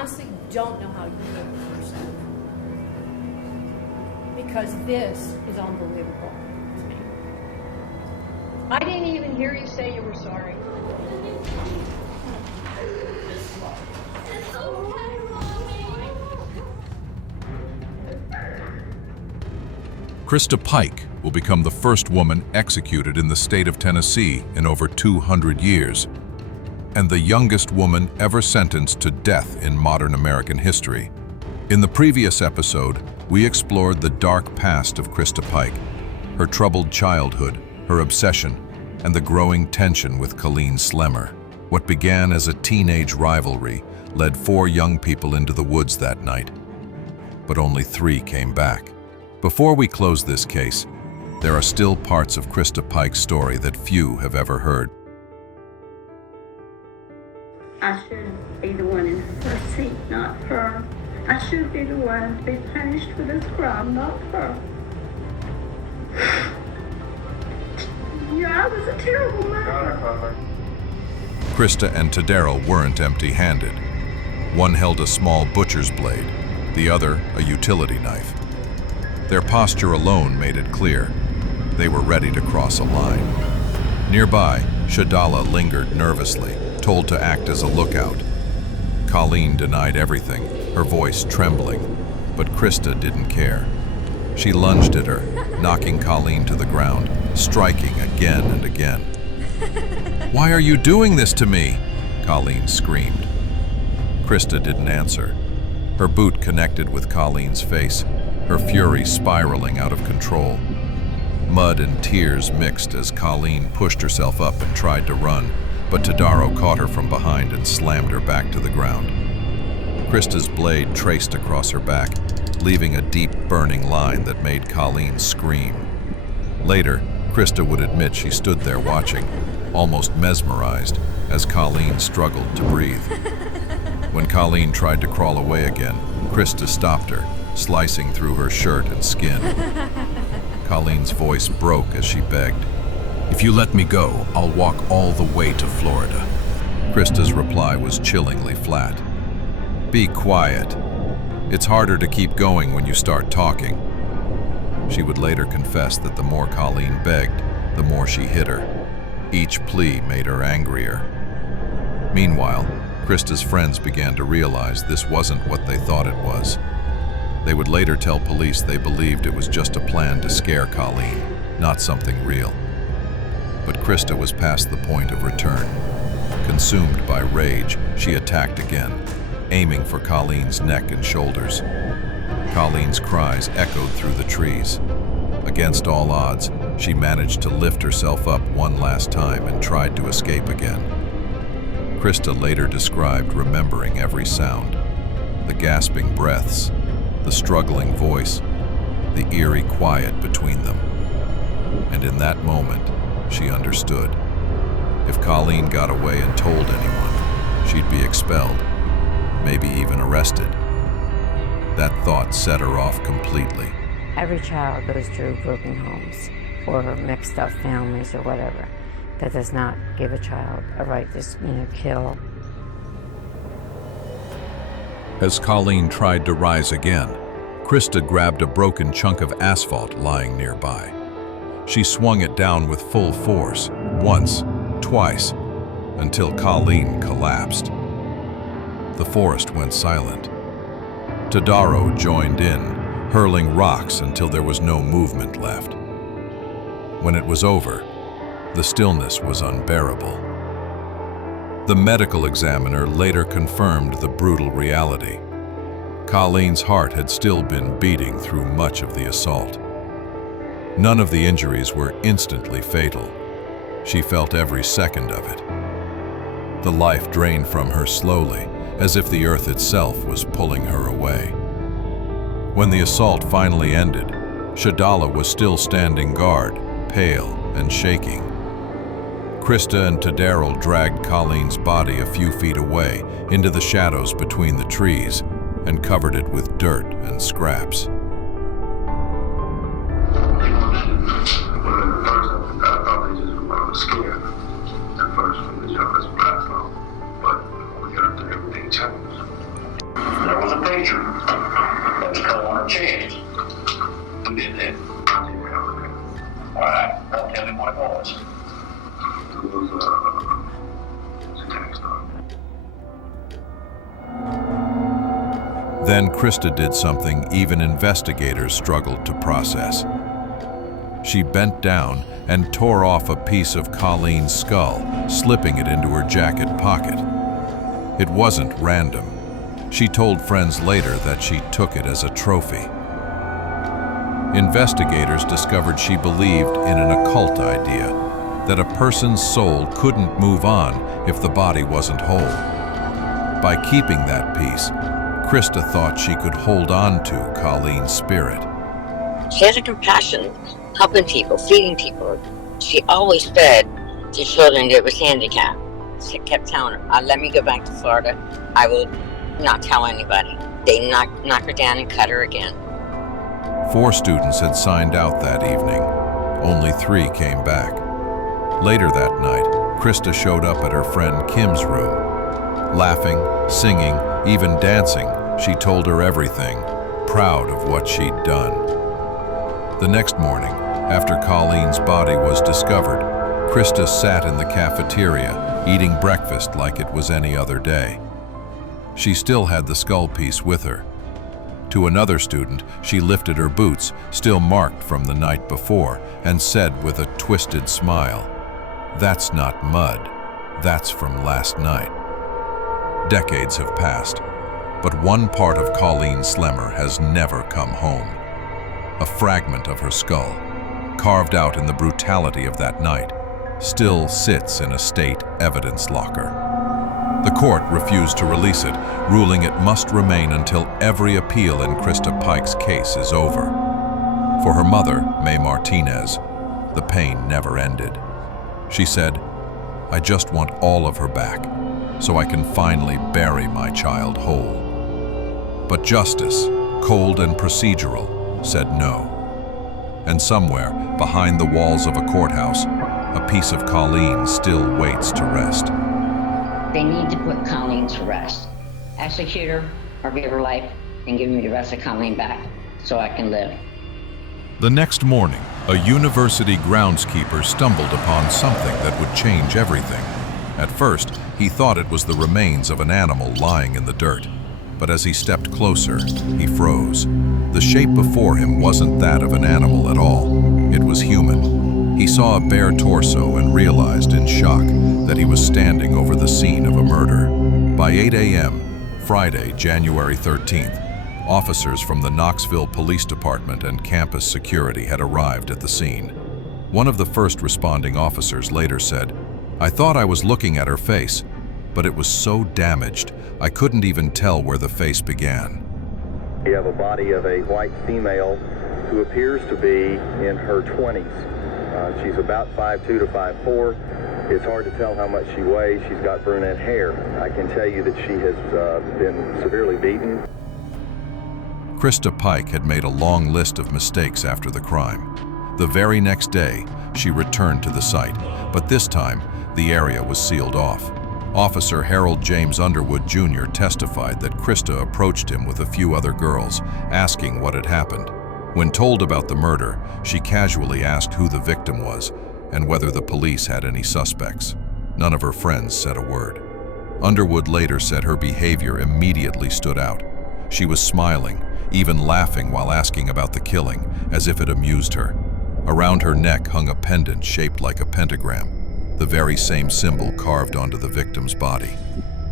honestly don't know how you live with yourself. Because this is unbelievable to me. I didn't even hear you say you were sorry. Christa Pike will become the first woman executed in the state of Tennessee in over 200 years, and the youngest woman ever sentenced to death in modern American history. In the previous episode, we explored the dark past of Christa Pike, her troubled childhood, her obsession, and the growing tension with Colleen Slemmer. What began as a teenage rivalry led 4 young people into the woods that night, but only 3 came back. Before we close this case, there are still parts of Christa Pike's story that few have ever heard. I should be the one in her seat, not her. I should be the one to be punished for this crime, not her. Yeah, I was a terrible mother. Christa and Tadaro weren't empty-handed. One held a small butcher's blade, the other a utility knife. Their posture alone made it clear they were ready to cross a line. Nearby, Shadala lingered nervously, told to act as a lookout. Colleen denied everything, her voice trembling, but Christa didn't care. She lunged at her, knocking Colleen to the ground, striking again and again. "Why are you doing this to me?" Colleen screamed. Christa didn't answer. Her boot connected with Colleen's face, her fury spiraling out of control. Mud and tears mixed as Colleen pushed herself up and tried to run, but Tadaro caught her from behind and slammed her back to the ground. Christa's blade traced across her back, leaving a deep burning line that made Colleen scream. Later, Christa would admit she stood there watching, almost mesmerized, as Colleen struggled to breathe. When Colleen tried to crawl away again, Christa stopped her, slicing through her shirt and skin. Colleen's voice broke as she begged, "If you let me go, I'll walk all the way to Florida." Christa's reply was chillingly flat. "Be quiet. It's harder to keep going when you start talking." She would later confess that the more Colleen begged, the more she hit her. Each plea made her angrier. Meanwhile, Christa's friends began to realize this wasn't what they thought it was. They would later tell police they believed it was just a plan to scare Colleen, not something real. But Christa was past the point of return. Consumed by rage, she attacked again, aiming for Colleen's neck and shoulders. Colleen's cries echoed through the trees. Against all odds, she managed to lift herself up one last time and tried to escape again. Christa later described remembering every sound, the gasping breaths, the struggling voice, the eerie quiet between them. And in that moment, she understood. If Colleen got away and told anyone, she'd be expelled, maybe even arrested. That thought set her off completely. Every child goes through broken homes or mixed up families or whatever. That does not give a child a right to, kill. As Colleen tried to rise again, Christa grabbed a broken chunk of asphalt lying nearby. She swung it down with full force, once, twice, until Colleen collapsed. The forest went silent. Tadaro joined in, hurling rocks until there was no movement left. When it was over, the stillness was unbearable. The medical examiner later confirmed the brutal reality. Colleen's heart had still been beating through much of the assault. None of the injuries were instantly fatal. She felt every second of it. The life drained from her slowly, as if the earth itself was pulling her away. When the assault finally ended, Shadala was still standing guard, pale and shaking. Christa and Tadaro dragged Colleen's body a few feet away into the shadows between the trees and covered it with dirt and scraps. I was scared at first from the judge's platform, but we got to everything changed. There was a pager. Let's go on her chest. Who did that? All right, now tell me what it was. It was a tax dog. Then Christa did something even investigators struggled to process. She bent down and tore off a piece of Colleen's skull, slipping it into her jacket pocket. It wasn't random. She told friends later that she took it as a trophy. Investigators discovered she believed in an occult idea, that a person's soul couldn't move on if the body wasn't whole. By keeping that piece, Christa thought she could hold on to Colleen's spirit. She had a compassion, helping people, feeding people. She always fed to children that was handicapped. She kept telling her, let me go back to Florida. I will not tell anybody. They knock her down and cut her again. 4 students had signed out that evening. Only 3 came back. Later that night, Christa showed up at her friend Kim's room. Laughing, singing, even dancing, she told her everything, proud of what she'd done. The next morning, after Colleen's body was discovered, Christa sat in the cafeteria, eating breakfast like it was any other day. She still had the skull piece with her. To another student, she lifted her boots, still marked from the night before, and said with a twisted smile, "That's not mud, that's from last night." Decades have passed, but one part of Colleen Slemmer has never come home. A fragment of her skull, carved out in the brutality of that night, still sits in a state evidence locker. The court refused to release it, ruling it must remain until every appeal in Christa Pike's case is over. For her mother, May Martinez, the pain never ended. She said, "I just want all of her back, so I can finally bury my child whole." But justice, cold and procedural, said no. And somewhere, behind the walls of a courthouse, a piece of Colleen still waits to rest. They need to put Colleen to rest. Execute her or give her life and give me the rest of Colleen back so I can live. The next morning, a university groundskeeper stumbled upon something that would change everything. At first, he thought it was the remains of an animal lying in the dirt. But as he stepped closer, he froze. The shape before him wasn't that of an animal at all. It was human. He saw a bare torso and realized in shock that he was standing over the scene of a murder. By 8 a.m., Friday, January 13th, officers from the Knoxville Police Department and campus security had arrived at the scene. One of the first responding officers later said, "I thought I was looking at her face, but it was so damaged, I couldn't even tell where the face began." We have a body of a white female who appears to be in her 20s. She's about 5'2" to 5'4". It's hard to tell how much she weighs. She's got brunette hair. I can tell you that she has been severely beaten. Christa Pike had made a long list of mistakes after the crime. The very next day, she returned to the site, but this time, the area was sealed off. Officer Harold James Underwood Jr. testified that Christa approached him with a few other girls, asking what had happened. When told about the murder, she casually asked who the victim was and whether the police had any suspects. None of her friends said a word. Underwood later said her behavior immediately stood out. She was smiling, even laughing while asking about the killing, as if it amused her. Around her neck hung a pendant shaped like a pentagram, the very same symbol carved onto the victim's body.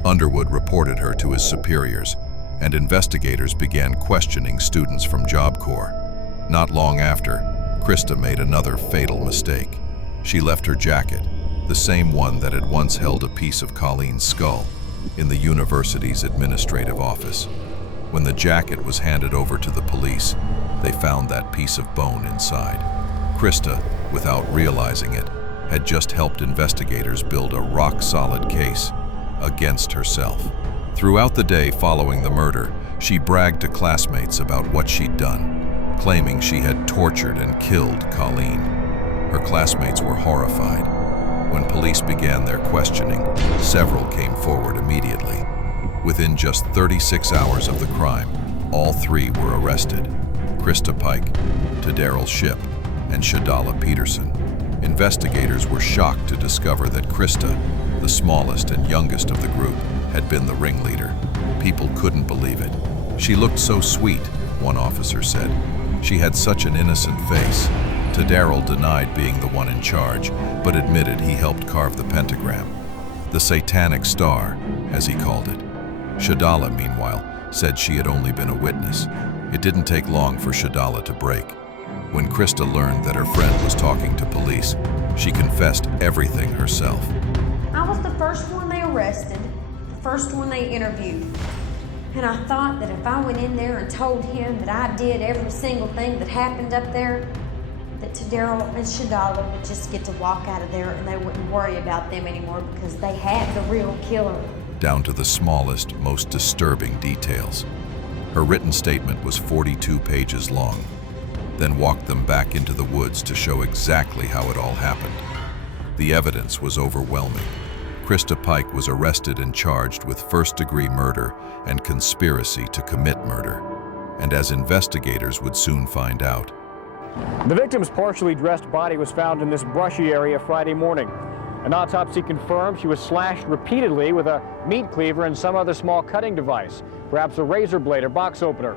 Underwood reported her to his superiors, and investigators began questioning students from Job Corps. Not long after, Christa made another fatal mistake. She left her jacket, the same one that had once held a piece of Colleen's skull, in the university's administrative office. When the jacket was handed over to the police, they found that piece of bone inside. Christa, without realizing it, had just helped investigators build a rock-solid case against herself. Throughout the day following the murder, she bragged to classmates about what she'd done, claiming she had tortured and killed Colleen. Her classmates were horrified. When police began their questioning, several came forward immediately. Within just 36 hours of the crime, all three were arrested: Christa Pike, Daryl Shipp, and Shadala Peterson. Investigators were shocked to discover that Christa, the smallest and youngest of the group, had been the ringleader. People couldn't believe it. She looked so sweet, one officer said. She had such an innocent face. Daryl denied being the one in charge, but admitted he helped carve the pentagram. The satanic star, as he called it. Shadala, meanwhile, said she had only been a witness. It didn't take long for Shadala to break. When Christa learned that her friend was talking to police, she confessed everything herself. I was the first one they arrested, the first one they interviewed. And I thought that if I went in there and told him that I did every single thing that happened up there, that Daryl and Shadala would just get to walk out of there and they wouldn't worry about them anymore because they had the real killer. Down to the smallest, most disturbing details. Her written statement was 42 pages long, then walked them back into the woods to show exactly how it all happened. The evidence was overwhelming. Christa Pike was arrested and charged with first-degree murder and conspiracy to commit murder. And as investigators would soon find out, the victim's partially dressed body was found in this brushy area Friday morning. An autopsy confirmed she was slashed repeatedly with a meat cleaver and some other small cutting device, perhaps a razor blade or box opener.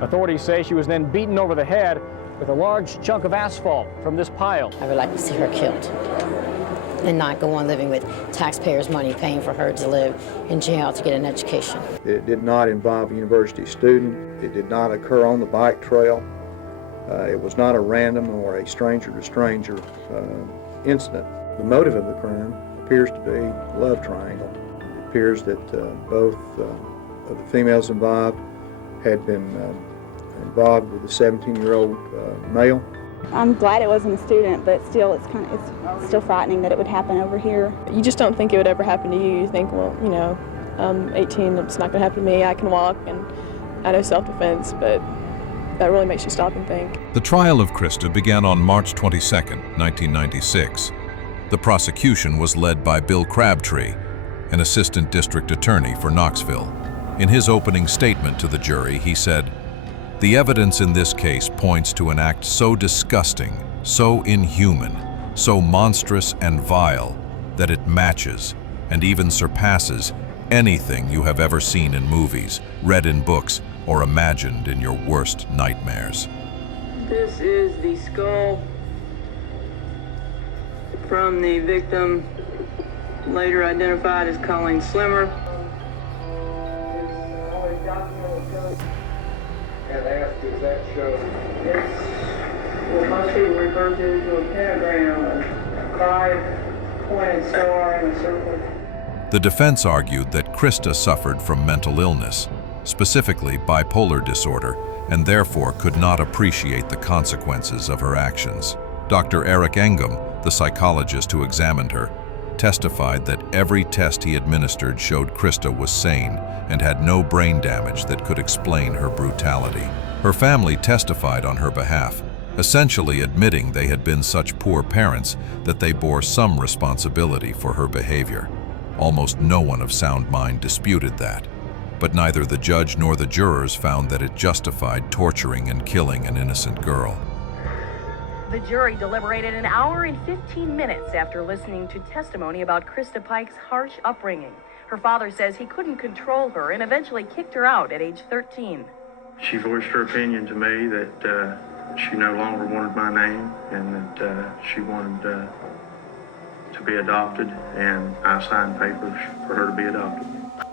Authorities say she was then beaten over the head with a large chunk of asphalt from this pile. I would like to see her killed and not go on living with taxpayers' money paying for her to live in jail to get an education. It did not involve a university student. It did not occur on the bike trail. It was not a random or a stranger-to-stranger incident. The motive of the crime appears to be a love triangle. It appears that both of the females involved had been involved with a 17-year-old male. I'm glad it wasn't a student, but still, it's still frightening that it would happen over here. You just don't think it would ever happen to you. You think, well, you know, I'm 18, it's not going to happen to me. I can walk, and I know self-defense, but that really makes you stop and think. The trial of Christa began on March 22, 1996. The prosecution was led by Bill Crabtree, an assistant district attorney for Knoxville. In his opening statement to the jury, he said, "The evidence in this case points to an act so disgusting, so inhuman, so monstrous and vile, that it matches and even surpasses anything you have ever seen in movies, read in books, or imagined in your worst nightmares." This is the skull from the victim, later identified as Colleen Slemmer. And asked, does that show? It's what most people refer to as a pentagram, a 5-pointed star in a circle. The defense argued that Christa suffered from mental illness, specifically bipolar disorder, and therefore could not appreciate the consequences of her actions. Dr. Eric Engum, the psychologist who examined her, testified that every test he administered showed Christa was sane and had no brain damage that could explain her brutality. Her family testified on her behalf, essentially admitting they had been such poor parents that they bore some responsibility for her behavior. Almost no one of sound mind disputed that, but neither the judge nor the jurors found that it justified torturing and killing an innocent girl. The jury deliberated an hour and 15 minutes after listening to testimony about Christa Pike's harsh upbringing. Her father says he couldn't control her and eventually kicked her out at age 13. She voiced her opinion to me that she no longer wanted my name and that she wanted to be adopted, and I signed papers for her to be adopted.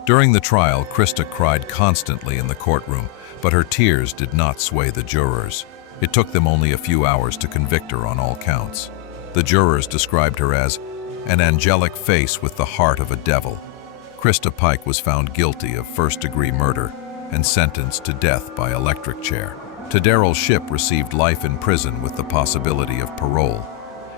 During the trial, Christa cried constantly in the courtroom, but her tears did not sway the jurors. It took them only a few hours to convict her on all counts. The jurors described her as an angelic face with the heart of a devil. Christa Pike was found guilty of first-degree murder and sentenced to death by electric chair. Daryl Shipp received life in prison with the possibility of parole,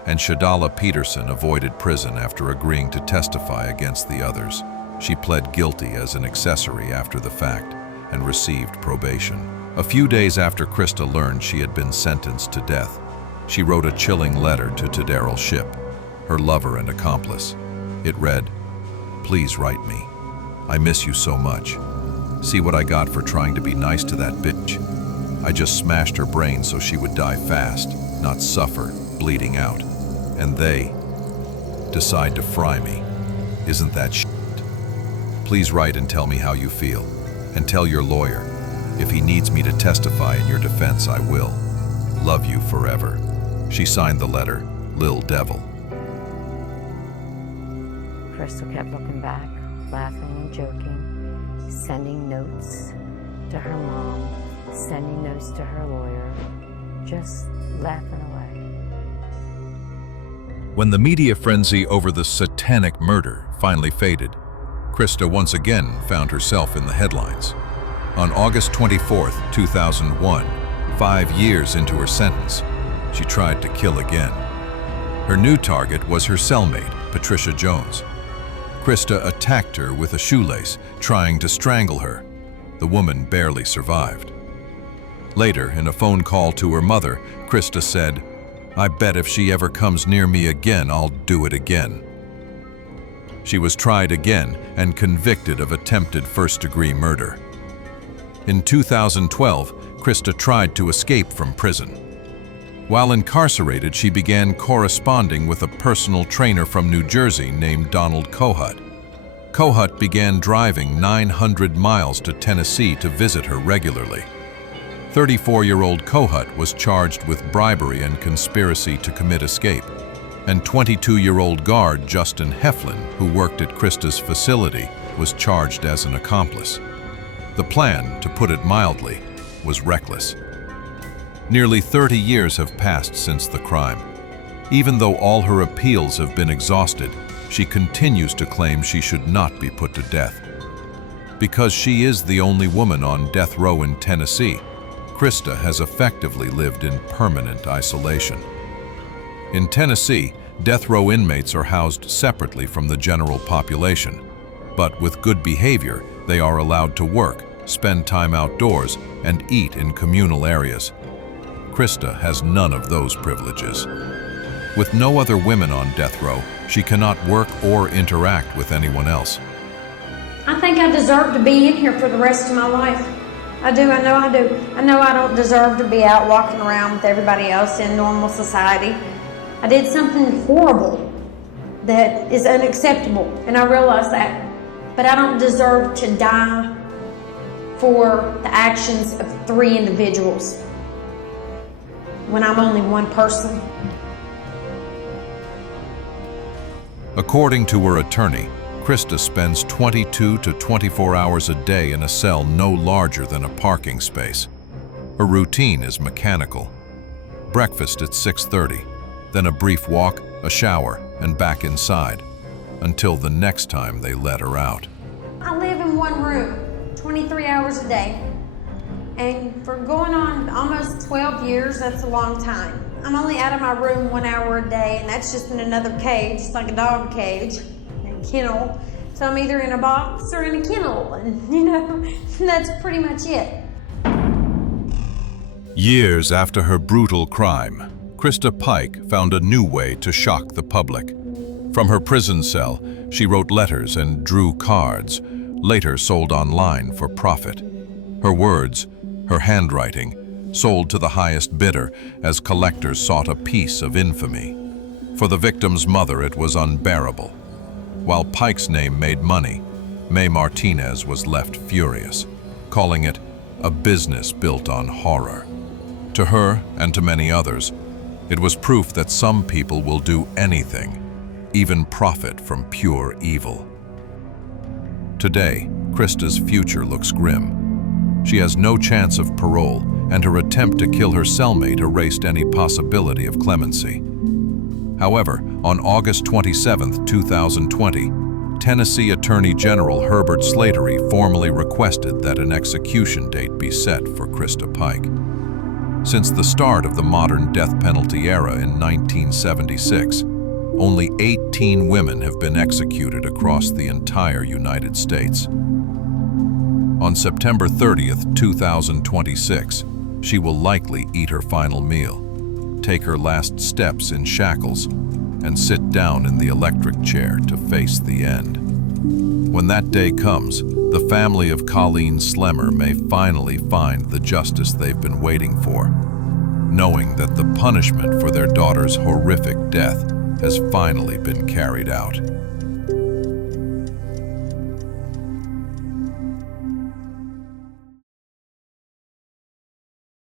and Shadala Peterson avoided prison after agreeing to testify against the others. She pled guilty as an accessory after the fact and received probation. A few days after Christa learned she had been sentenced to death, she wrote a chilling letter to Daryl Shipp, her lover and accomplice. It read, "Please write me. I miss you so much. See what I got for trying to be nice to that bitch. I just smashed her brain so she would die fast, not suffer, bleeding out. And they decide to fry me. Isn't that shit? Please write and tell me how you feel. And tell your lawyer. If he needs me to testify in your defense, I will. Love you forever. She signed the letter, Lil Devil. Christa kept looking back, laughing and joking, sending notes to her mom, sending notes to her lawyer, just laughing away. When the media frenzy over the satanic murder finally faded, Christa once again found herself in the headlines. On August 24, 2001, 5 years into her sentence, she tried to kill again. Her new target was her cellmate, Patricia Jones. Christa attacked her with a shoelace, trying to strangle her. The woman barely survived. Later, in a phone call to her mother, Christa said, "I bet if she ever comes near me again, I'll do it again." She was tried again and convicted of attempted first-degree murder. In 2012, Christa tried to escape from prison. While incarcerated, she began corresponding with a personal trainer from New Jersey named Donald Kohut. Kohut began driving 900 miles to Tennessee to visit her regularly. 34-year-old Kohut was charged with bribery and conspiracy to commit escape, and 22-year-old guard Justin Heflin, who worked at Christa's facility, was charged as an accomplice. The plan, to put it mildly, was reckless. Nearly 30 years have passed since the crime. Even though all her appeals have been exhausted, she continues to claim she should not be put to death. Because she is the only woman on death row in Tennessee, Christa has effectively lived in permanent isolation. In Tennessee, death row inmates are housed separately from the general population, but with good behavior, they are allowed to work, spend time outdoors, and eat in communal areas. Christa has none of those privileges. With no other women on death row, she cannot work or interact with anyone else. I think I deserve to be in here for the rest of my life. I do, I know I do. I know I don't deserve to be out walking around with everybody else in normal society. I did something horrible that is unacceptable, and I realize that. But I don't deserve to die for the actions of 3 individuals when I'm only one person. According to her attorney, Christa spends 22 to 24 hours a day in a cell no larger than a parking space. Her routine is mechanical. Breakfast at 6:30, then a brief walk, a shower, and back inside, until the next time they let her out. I live in one room, 23 hours a day. And for going on almost 12 years, that's a long time. I'm only out of my room 1 hour a day, and that's just in another cage. It's like a dog cage, a kennel. So I'm either in a box or in a kennel, and that's pretty much it. Years after her brutal crime, Christa Pike found a new way to shock the public. From her prison cell, she wrote letters and drew cards, later sold online for profit. Her words, her handwriting, sold to the highest bidder as collectors sought a piece of infamy. For the victim's mother, it was unbearable. While Pike's name made money, May Martinez was left furious, calling it a business built on horror. To her, and to many others, it was proof that some people will do anything, even profit from pure evil. Today, Christa's future looks grim. She has no chance of parole, and her attempt to kill her cellmate erased any possibility of clemency. However, on August 27, 2020, Tennessee Attorney General Herbert Slattery formally requested that an execution date be set for Christa Pike. Since the start of the modern death penalty era in 1976, only 18 women have been executed across the entire United States. On September 30th, 2026, she will likely eat her final meal, take her last steps in shackles, and sit down in the electric chair to face the end. When that day comes, the family of Colleen Slemmer may finally find the justice they've been waiting for, knowing that the punishment for their daughter's horrific death has finally been carried out.